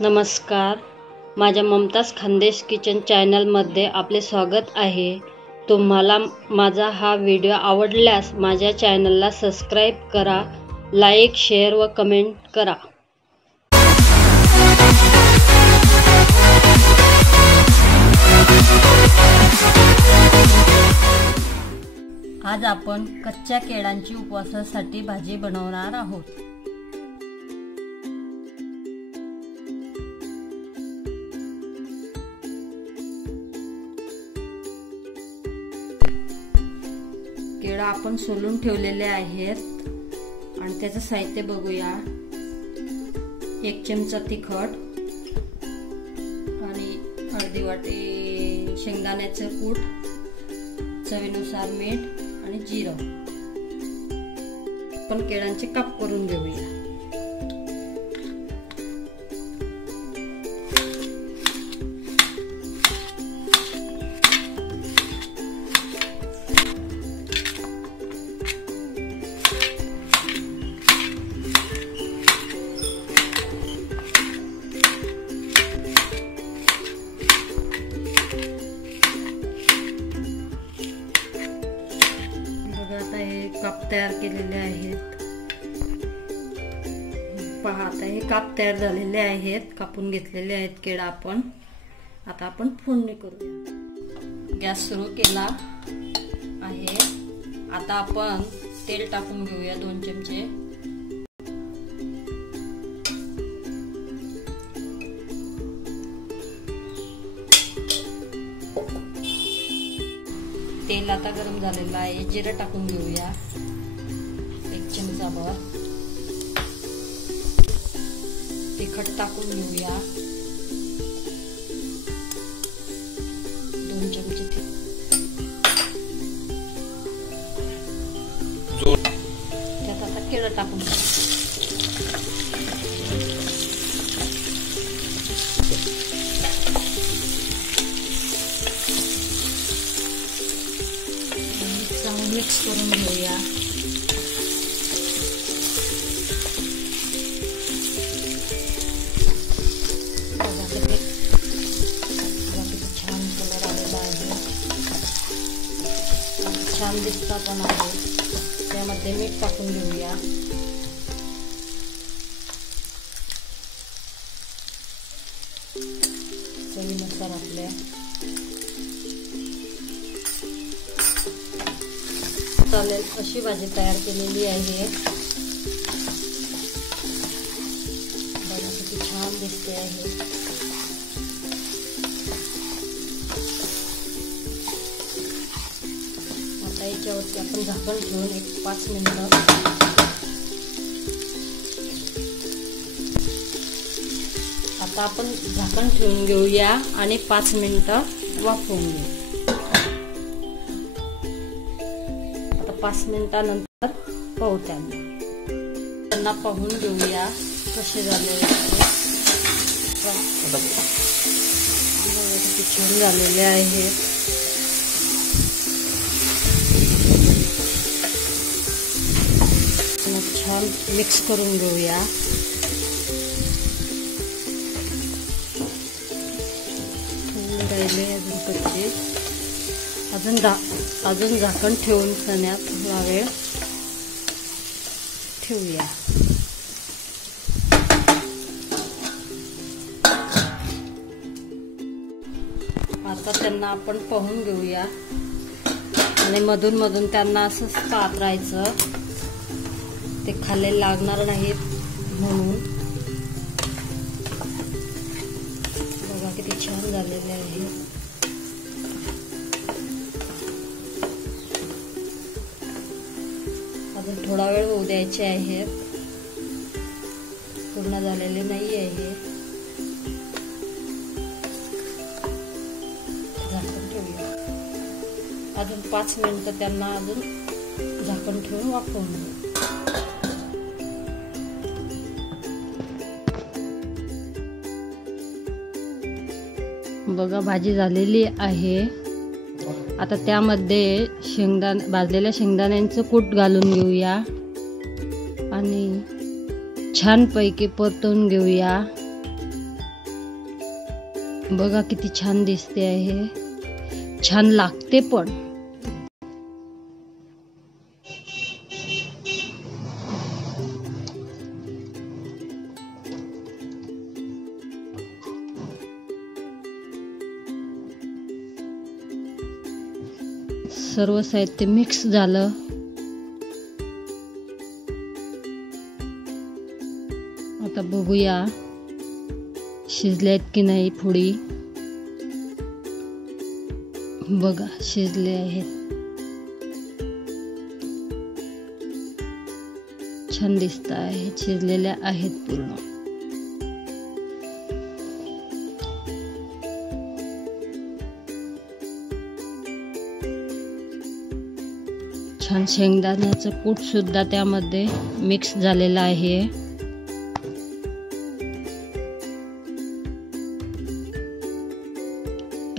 नमस्कार, माझ्या ममताज खानदेश किचन चॅनलमध्ये आपले स्वागत आहे। तुम्हाला माझा हा व्हिडिओ आवडल्यास माझ्या चॅनलला सबस्क्राइब करा, लाईक, शेअर व कमेंट करा। आज आपण कच्च्या केळांची उपवासासाठी भाजी बनवणार आहोत। केळं आपण सोलून ठेवलेले आहेत आणि त्याचं साहित्य बघूया। 1 चमचा तिखट आणि अर्धी वाटी शेंगदाण्याचं कूट, चवीनुसार मीठ आणि जिरं। आपण केळांचे काप करून घेऊया। आता हे काप तयार केलेले आहेत। पहा, आता हे काप तयार झालेले आहेत, कापून घेतलेले आहेत केळं आपण। आता आपण फोडणी करूया। गॅस सुरू केला आहे। आता आपण तेल टाकून घेऊया 2 चमचे। तेल आता गरम झालेलं आहे। जिरं टाकून घेऊया 1 चमचाभर। तिखट टाकून घेऊया 2 चमचे। त्यात आता केळं टाकून घेऊया। मिक्स करून घेऊया। छान कलर आलेला आहे, छान दिसता पण आहे। त्यामध्ये मीठ टाकून घेऊया। चवीनुसार आपल्या। चालेल अशी भाजी तयार केलेली आहे। बघा किती छान दिसते आहे। आता याच्यावरती आपण झाकण ठेवून 5 मिनिटं आता आपण झाकण ठेवून घेऊया आणि 5 मिनिटं वाफवून घेऊ। 5 मिनिटानंतर पाहू त्यांना पाहून घेऊया कसे झाले। किती छान झालेले आहे। छान मिक्स करून घेऊया। राहिले अजून कच्चे, अजून झाकण ठेवून चण्यात थोडा वेळ ठेवूया। आता त्यांना आपण पाहून घेऊया आणि मधून मधून त्यांना असंच पाहत राहायचं, ते खाली लागणार नाहीत म्हणून। बघा किती छान झालेले आहे। अजून थोडा वेळ होऊ द्यायचे आहेत, पूर्ण झालेले नाही आहे। झाकण ठेवूया। अजून 5 मिनिटं त्यांना अजून झाकण ठेवून वाफवून घेऊ। बघा भाजी झालेली आहे। आता त्यामध्ये भाजलेल्या शेंगदाण्यांचं कूट घालून घेऊया आणि छान पैकी परतून घेऊया। बघा किती छान दिसते आहे, छान लागते पण. सर्व साहित्य मिक्स झालं. आता बघूया शिजल्यात की नाही फोडी. बघा शिजले आहेत, छान दिसत आहेत, शिजलेल्या आहेत पूर्ण. छान शेंगदाण्याचं कूट सुद्धा त्यामध्ये मिक्स झालेलं आहे.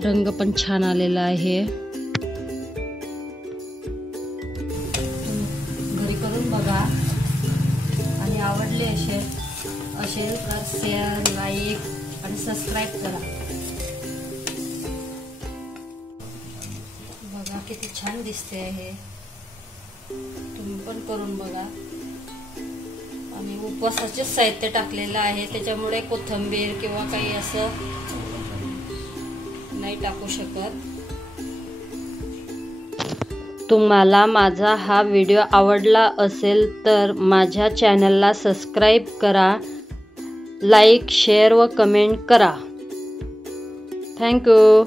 रंग पण छान आलेला आहे. घरी करून बघा आणि आवडले असेल तर शेअर, लाईक आणि सबस्क्राईब करा. बघा किती छान दिसते आहे, तुम्ही पण करून बघा. आणि उपवासाचे साहित्य टाकलेलं आहे, त्याच्यामुळे कोथिंबीर किंवा काही असं नाही टाकू शकत. तुम्हाला माझा हा व्हिडिओ आवडला असेल तर माझ्या चॅनलला सबस्क्राईब करा, लाईक, शेअर व कमेंट करा. थँक्यू.